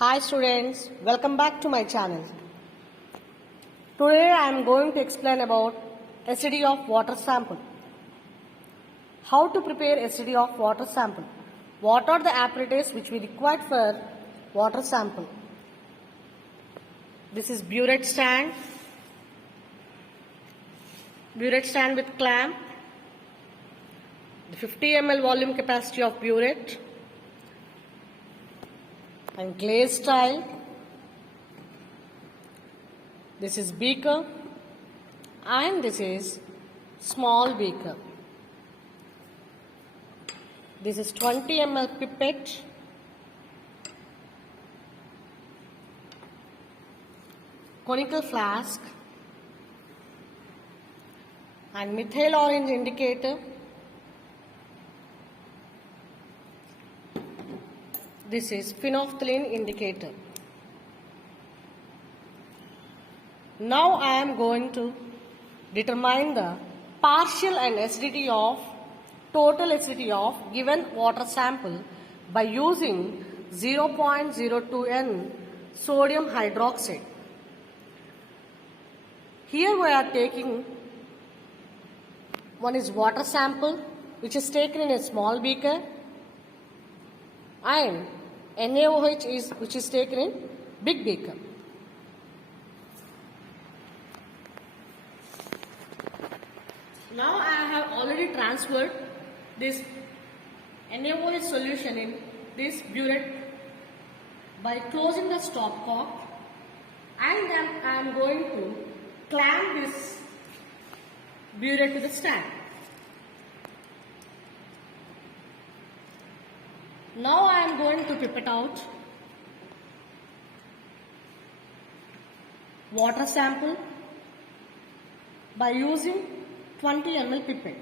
Hi students, welcome back to my channel. Today I am going to explain about acidity of water sample. How to prepare acidity of water sample? What are the apparatus which we require for water sample? This is burette stand with clamp, the 50 ml volume capacity of burette, and glaze tile. This is beaker and this is small beaker. This is 20 ml pipette, conical flask, and methyl orange indicator. This is phenolphthalein indicator. Now I am going to determine the partial and acidity of total acidity of given water sample by using 0.02 N sodium hydroxide. Here we are taking one is water sample which is taken in a small beaker, and NaOH which is taken in big beaker. Now I have already transferred this NaOH solution in this burette by closing the stopcock, and then I am going to clamp this burette to the stand. Now I am going to pipette out water sample by using 20 ml pipette.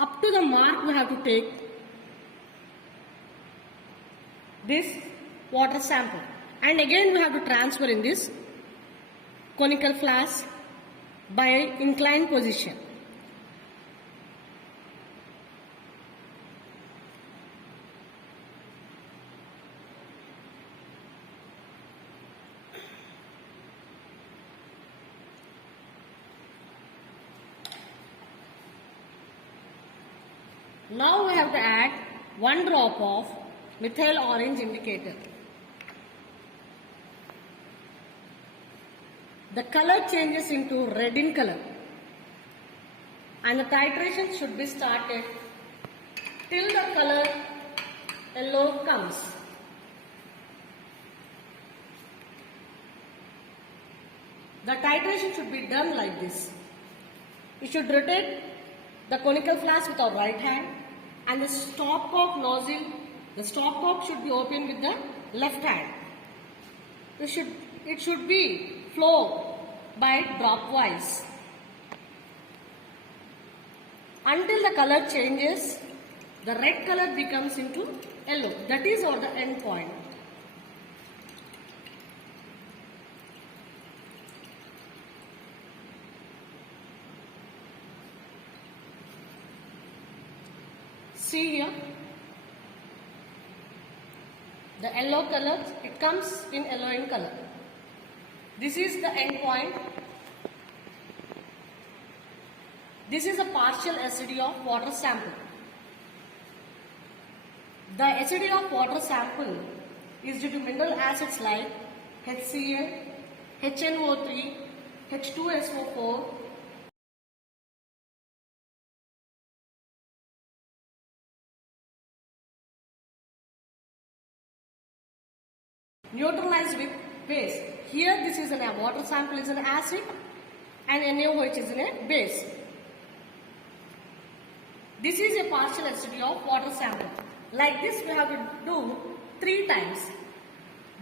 Up to the mark we have to take this water sample, and again we have to transfer in this conical flask by inclined position. Now we have to add 1 drop of methyl orange indicator. The color changes into red in color, and the titration should be started till the color yellow comes. The titration should be done like this. You should rotate the conical flask with our right hand, and the stopcock nozzle, the stopcock should be opened with the left hand. It should be flow by dropwise until the color changes. The red color becomes into yellow. That is our the end point. See here, the yellow color, it comes in yellow in color. This is the end point. This is a partial acidity of water sample. The acidity of water sample is due to mineral acids like HCl, HNO3, H2SO4, neutralized with base. Here this is a water sample is an acid and NaOH is a base. This is a partial acidity of water sample. Like this we have to do 3 times.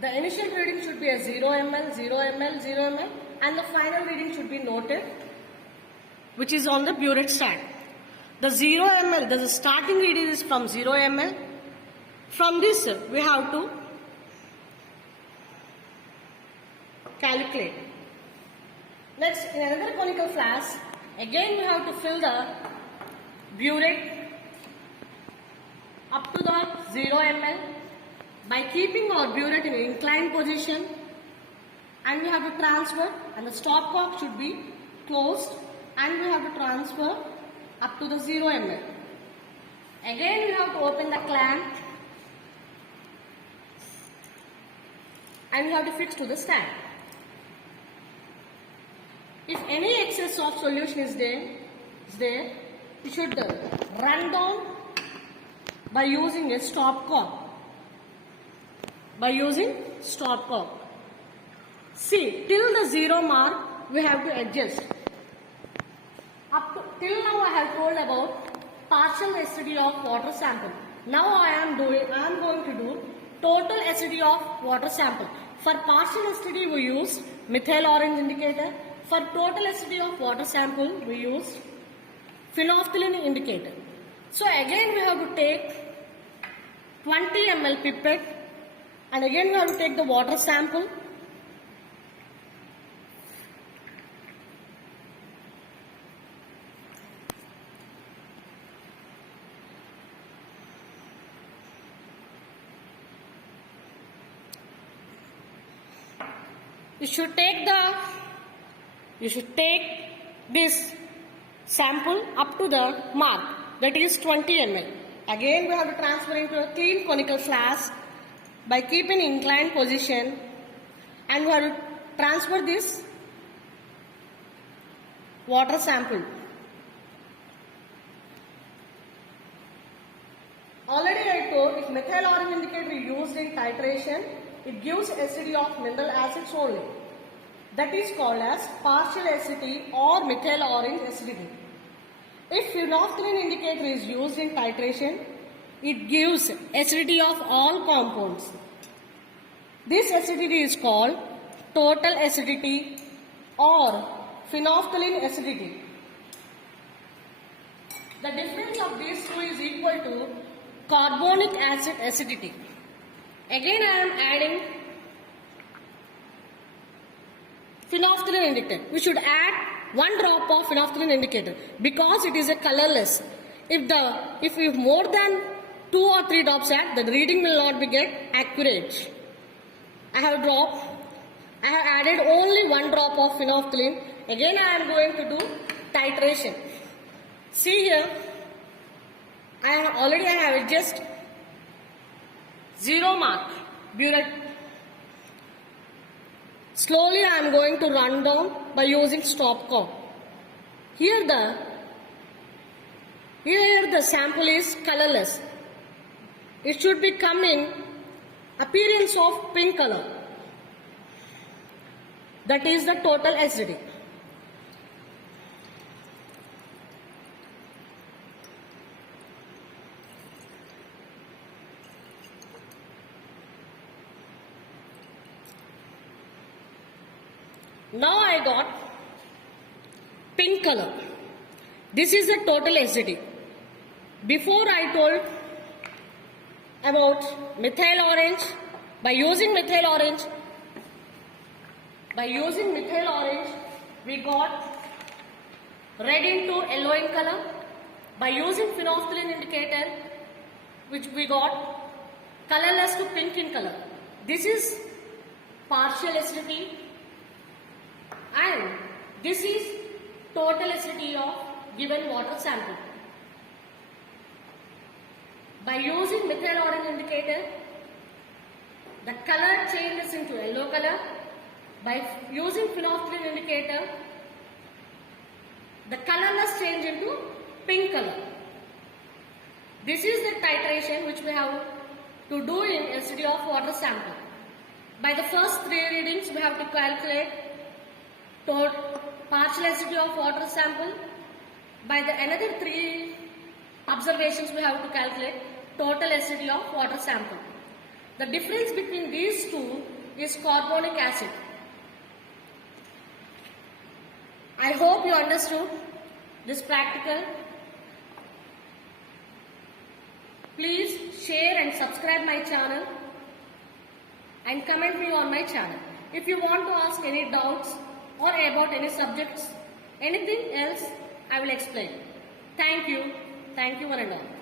The initial reading should be a 0 ml, 0 ml, 0 ml, and the final reading should be noted, which is on the burette stand. The 0 ml, the starting reading is from 0 ml. From this we have to calculate. Next, in another conical flask, Again we have to fill the burette up to the 0 ml by keeping our burette in inclined position, and we have to transfer, and the stopcock should be closed, and we have to transfer up to the 0 ml. Again we have to open the clamp and we have to fix to the stand. If any excess of solution is there, you should run down by using a stopcock. See, till the 0 mark we have to adjust. Till now I have told about partial acidity of water sample. Now I am going to do total acidity of water sample. For partial acidity we used methyl orange indicator. For total acidity of water sample we used phenolphthalein indicator. So again we have to take 20 ml pipette, and again we have to take the water sample. You should take this sample up to the mark, that is 20 ml. Again we have to transfer into a clean conical flask by keeping inclined position, and we have to transfer this water sample. Already I told, if methyl orange indicator is used in titration, it gives acidity of mineral acids only. That is called as partial acidity or methyl orange acidity. If phenolphthalein indicator is used in titration, it gives acidity of all compounds. This acidity is called total acidity or phenolphthalein acidity. The difference of these two is equal to carbonic acid acidity. Again I am adding phenolphthalein indicator. We should add 1 drop of phenolphthalein indicator because it is a colorless. If we have more than 2 or 3 drops add, the reading will not be get accurate. I have added only 1 drop of phenolphthalein. Again I am going to do titration. See here, I have just 0 mark burette. Slowly I am going to run down by using stopcock. Here the sample is colorless. It should be coming appearance of pink color. That is the total acidity. Now I got pink color. This is the total acidity. Before I told about methyl orange. By using methyl orange, we got red into yellow in color. By using phenolphthalein indicator, which we got colorless to pink in color. This is partial acidity, and this is total acidity of given water sample. By using methyl orange indicator, the color changes into yellow color. By using phenolphthalein indicator, the colorless change into pink color. This is the titration which we have to do in acidity of water sample. By the first 3 readings, we have to calculate partial acidity of water sample. By the another 3 observations, we have to calculate total acidity of water sample. The difference between these two is carbonic acid. I hope you understood this practical. Please share and subscribe my channel and comment me on my channel. If you want to ask any doubts or about any subjects, Anything else, I will explain. Thank you. Thank you one and all.